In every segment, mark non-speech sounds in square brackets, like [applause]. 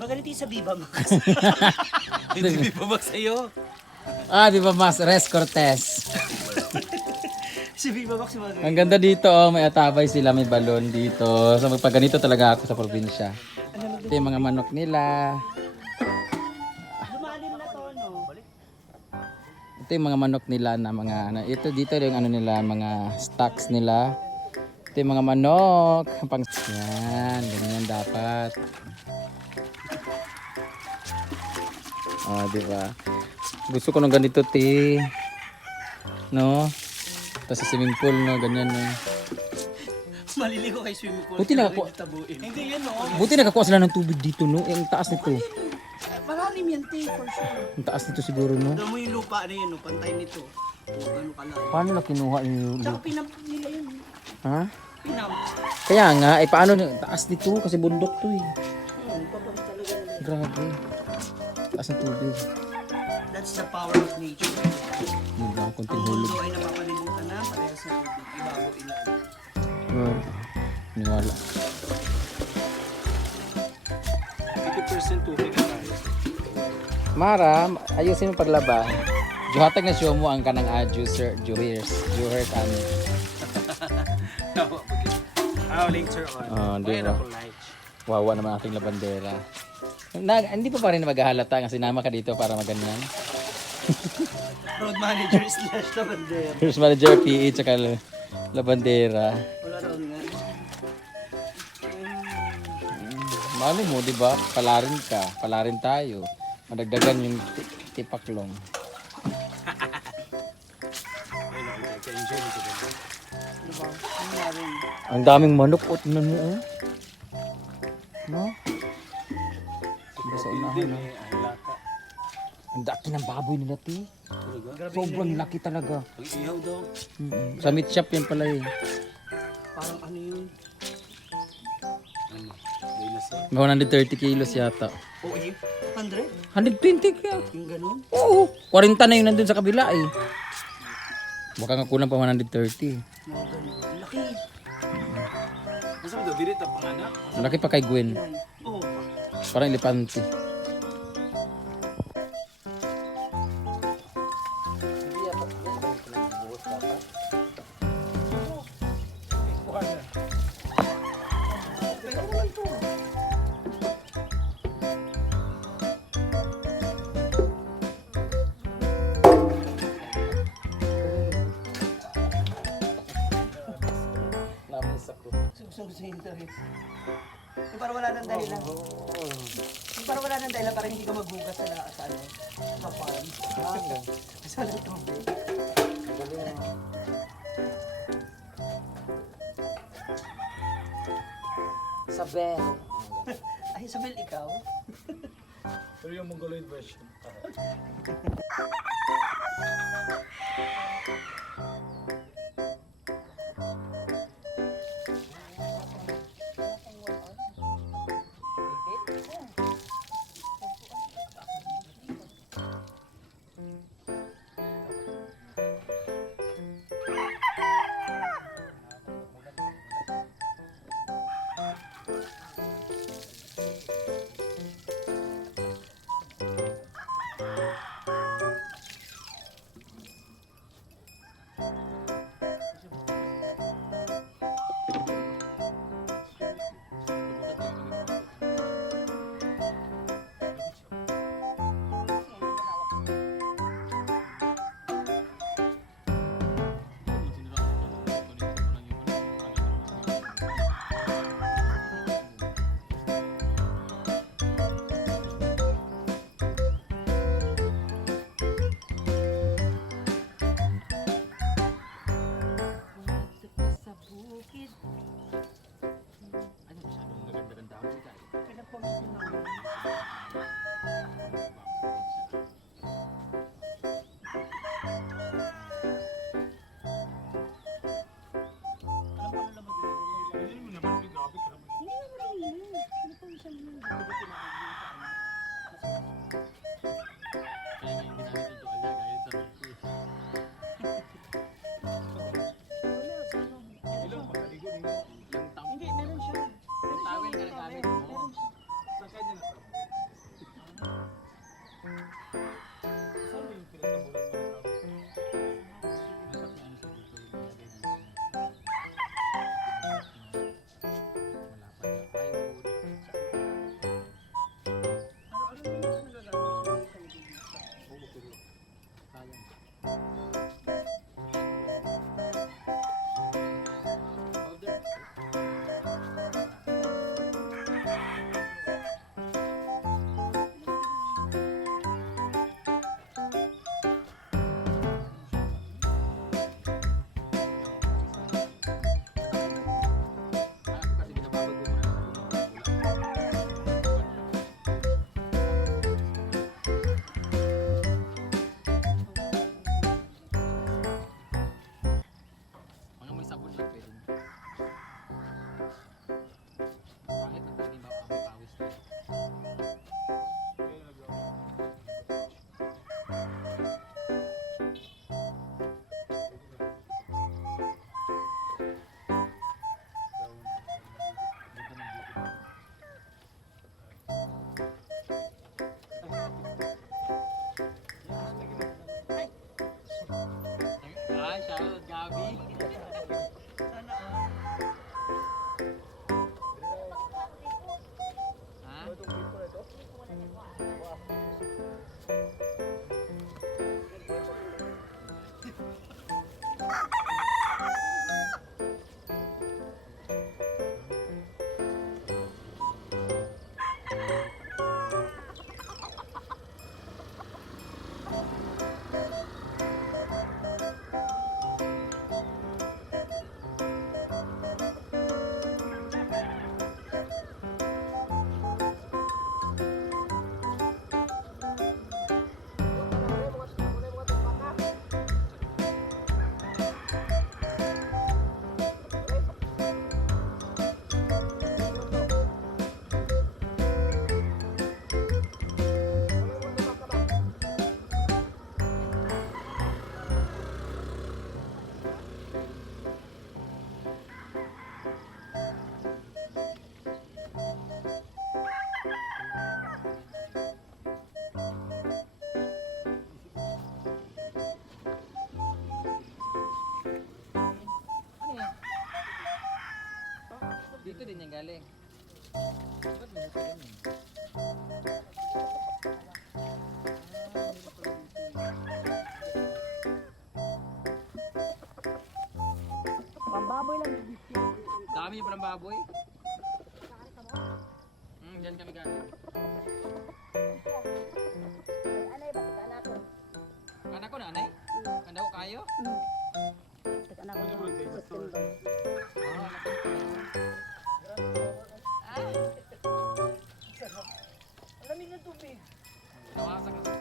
Magalit sa Viva Max. [laughs] Hindi Viva Max sa'yo. Ah, di ba mas? Res Cortez. Si Viva Max yung magalit. Ang ganda dito, oh, may atabay sila, may balon dito. So, pag ganito talaga ako sa probinsya. Ito yung mga manok nila. Lumalim na to, no? Ito yung mga manok nila na mga, ano, ito dito yung ano nila, mga stocks nila. Ito yung mga manok. Pang, yan, ganyan dapat. Oh, di ba? Gusto ko ng ganito, ti. No? Tapos sa swimming pool, no? Ganyan, no? Maliligo kay swimming pool. Buti na. Hindi yan, no? Buti nakakuha sila ng tubig dito, no? Eh, Ang taas nito. Malalim yan, te, for sure. Ang taas nito siguro, no? Alam mo yung lupa na yan, no? Pantay nito. O, gano'n kalaki. Paano na kinuha yung Tsaka pinamp nila yun. Ha? Kaya nga, eh paano taas nito kasi bundok to eh. Hmm. Grabe. Taas ng tubig. That's the power of nature. Hindi Ang konting hulog. mundo ay napapalibutan na parehas sa tubig. Ibabaw ilan. Oh, Niwala. 50% tubig na tayo. Mara, ayusin mo paglaba. Juhatag na siya mo ang kanang ah, juicer, juhers, juhers ano. Ah, later on. Oh, di ba? Wawa naman ating labandera. Na, hindi pa pa rin maghahalata kasi sinama ka dito para maganyan. Road manager slash the bandera. Here's manager PE tsaka la- labandera. Wala raon nga. Mali mo, di ba? Palarin ka. Palarin tayo. Madagdagan yung ti- tipaklong. Diba? Ano nga rin? Ang daming manok. O, tingnan mo, oh. No? Diba sa unahan, no? Ang daki ng baboy nila, ti. Sobrang laki talaga. Pag ihaw daw. Sa meat shop yan pala eh. parang ano yun? May 130 kilos yata. O eh, 100? 120 kaya. Yung ganun? Oo. 40 na yung nandun sa kabila eh. Baka nga kulang pa 130. Mga ganun. Laki. Rin ang panganak? Ang laki pa kay Gwen. Oo. Parang elepante. Gusto gusto internet. Yung parang wala nang dahilan. Yung parang wala nang dahilan para hindi ka maghugas sa lakas sa ano. Sa farm. Sa walang tubig. Sabi. Ay, Isabel, ikaw? Pero yung Mongoloid version. [laughs] しいな。Ah, shoutout Gabi. Sana all. Ha? Ano galing. Ba't may nasa ganun? Pambaboy lang. Dami niyo palang baboy. Hmm, dyan kami galing. Anay ba? Kita anak ko. Kanda ko nanay? Kanda ko kayo? Kita anak ko. September. Kalasa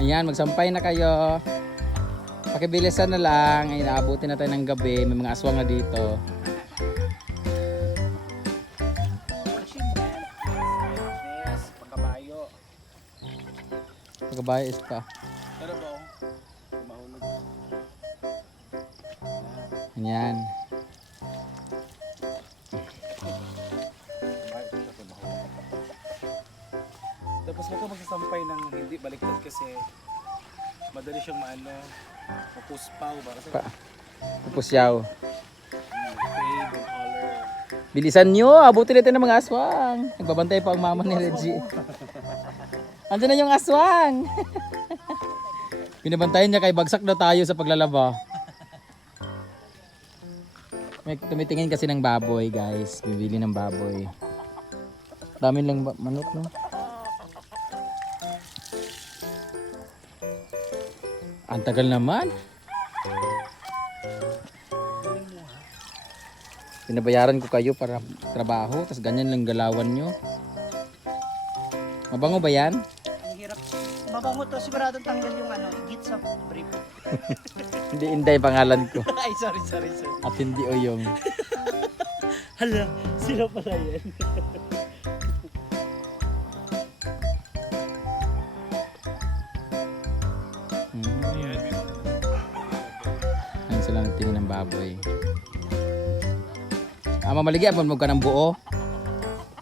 Ayan, magsampay na kayo. Pakibilisan na lang. Ay, naabutin na tayo ng gabi. May mga aswang na dito. Pagkabayo. Is pa. Ba oh? Ayan. Tapos huwag ka magsasampay ng hindi baliktad kasi madali siyang maano, mapuspaw ba? Kasi Pa. Pupusyaw. fade and color. Bilisan nyo, abutin natin ng mga aswang. Nagbabantay pa ang mama ni Reggie. [laughs] Andiyan na yung aswang. [laughs] Binabantayan niya kay bagsak na tayo sa paglalaba. May tumitingin kasi ng baboy, guys. Bibili ng baboy. Dami lang ba- manok, no? Ang tagal naman. Pinabayaran ko kayo para trabaho, tapos ganyan lang galawan nyo. Mabango ba yan? Ang hirap. Mabango to, siguradong tanggal yung ano, igit sa brief. [laughs] Hindi Inday pangalan ko. [laughs] Ay, sorry, sorry, sorry. At hindi Oyong. [laughs] Hala, sila pala yan. Ah, mamaligi apon mo ka ng buo.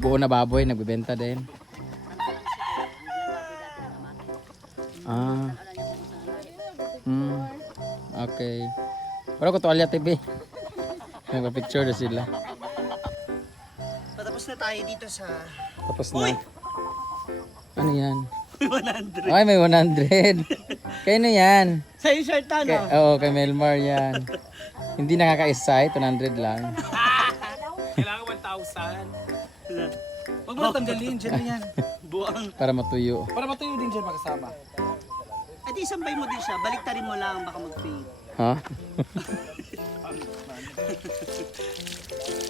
Buo na baboy, nagbebenta din. Ah. Hmm. Okay. Pero ko tuwalya TV. Nagpa-picture na sila. Patapos na tayo dito sa Tapos na. Ano yan? [laughs] 100. Ay, may 100. [laughs] Kaya na yan. Sa shirt Kay, ano? oo, kay Melmar yan. [laughs] Hindi nakaka-excite, 100 lang. Kailangan 1,000. Huwag mo na tanggalin, dyan na yan. [laughs] Buwang. Para matuyo. Para matuyo din dyan makasama. At isambay mo din siya, baliktarin mo lang, baka mag-fade. Ha? [laughs] [laughs]